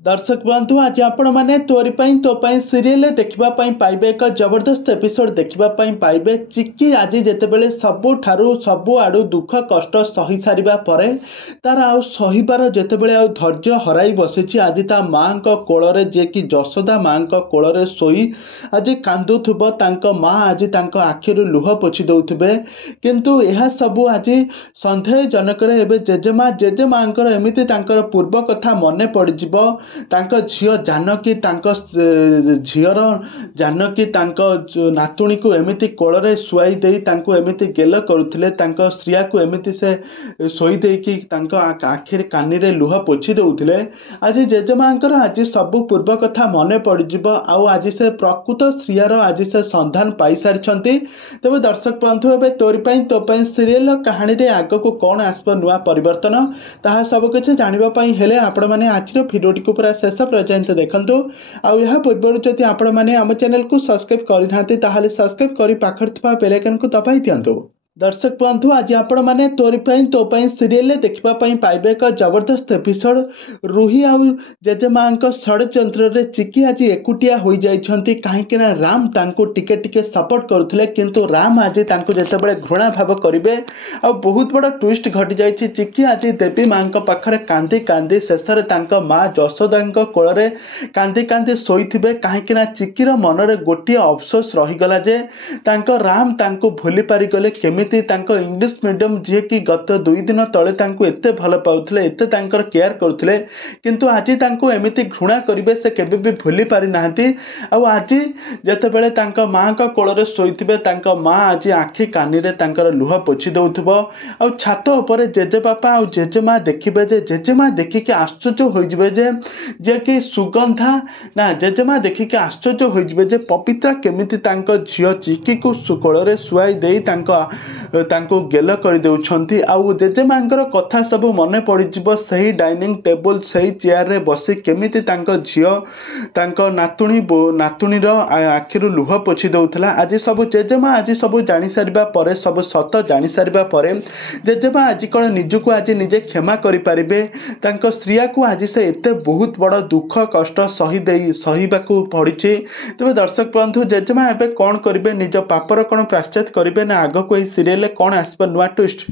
दर्शक बंधु आज आपण मैंने तोरी तो सीरियल देखापी पाइबे एक जबरदस्त एपिसोड देखापी पाइबे। चिक्की आज जितेबाला सबु आड़ू दुख कष्ट सही सारा पर तार आउ सहीबार जितेबाला धैर्य हराई बसी आज ता माँ कोल जे कि जशोदा माँ कोल शोई आज कांदुथुब माँ आज आखिर लुह पोछि दौथिबे। किंतु यह सबू आज सन्देहजनक जेजेमा एमती पूर्व कथा मन पड़जिबो। झील जानकी झीर जानकी नातुणी को एमती कोल शुआई एमती गेल करुले स्त्रिया को एमती से शोईदेकी आखिर कानी लुह पोछि दौले। आज जेजेमा आज सबू पूर्व कथा मन पड़जिब आज से प्रकृत स्त्रियार आज से संधान पाई सारी। तेज दर्शक बंधु ए तोरी सीरियल कहानी रे आग को कौन आसब नुआ परिवर्तन ताहा सबकि जानापी हेले आपण मैंने आज भिडियोटी को पूरा शेष पर्यंत देखंतु। आउ पूर्व जदि आपण मैंने आम चैनल को सब्सक्राइब करना ताहले सब्सक्राइब कर पाखर थिबा बेल आइकन को दबाई दियंतु। दर्शक बंधु आज आपण मैंने तोरी सीरियल देखापी पाइबे एक जबरदस्त एपिसोड। रूही आउ जेजेमा षड्यंत्र चिक्की आज एकुटिया हो जाइछंती कहीं राम तांको टिके टिके सपोर्ट करुले किंतु राम आज जितेबाला घृणा भाव करेंगे आ बहुत बड़ा ट्विस्ट घटी जाइए। चिक्की आज देवी माँ पाखरे कांदी कांदी शेष माँ जशोदा कोल कांदी कांदी शोथे कहीं चिक्कीर मनरे गोटे अफसोस रहीगला जे राम तांको भूली पारिगले केमी इंग्लिश मीडियम जी कि गत 2 दिन तले एत भल पाउले एत केयर करुले किंतु आज एमती घृणा करेंगे से केबे भी भूली पारि नाहंती। आज जितेबाला माँ कोल शोथे माँ आज आखि कानी लुह पोछि दौथुब आ छात उपर जेजेबापा आ जेजेमा देखिबे जेजेमा देखिके आश्चर्य होइजिबे जे कि सुगंधा ना जेजेमा देखिके आश्चर्य होइजिबे जे पवित्रा केमिति झियो चिक्की को कोल शुआई दे गेल कर देउछंती। आउ जेजेमांकर कथा सब मन पड़िजिबो सही डाइनिंग टेबल सही चेयर रे बसी केमिति झियो नातुणीर आखिर लुह पोछि दउथला। आज सब जेजेमा आज सब जानि सारिबा परे सब सत जानि सारिबा परे जेजेमा आज कौन निजको आज निजे क्षमा करि पारिबे स्त्रिया को आज से एते बहुत बड़ दुख कष्ट सहीबाकू पड़िछि। तेबे दर्शक बंधु जेजेमा एबे कौन करिवे निज पापर कौन प्राश्चित करिवे ना आग को सीरियल कौन आसब नुआ ट्विस्ट।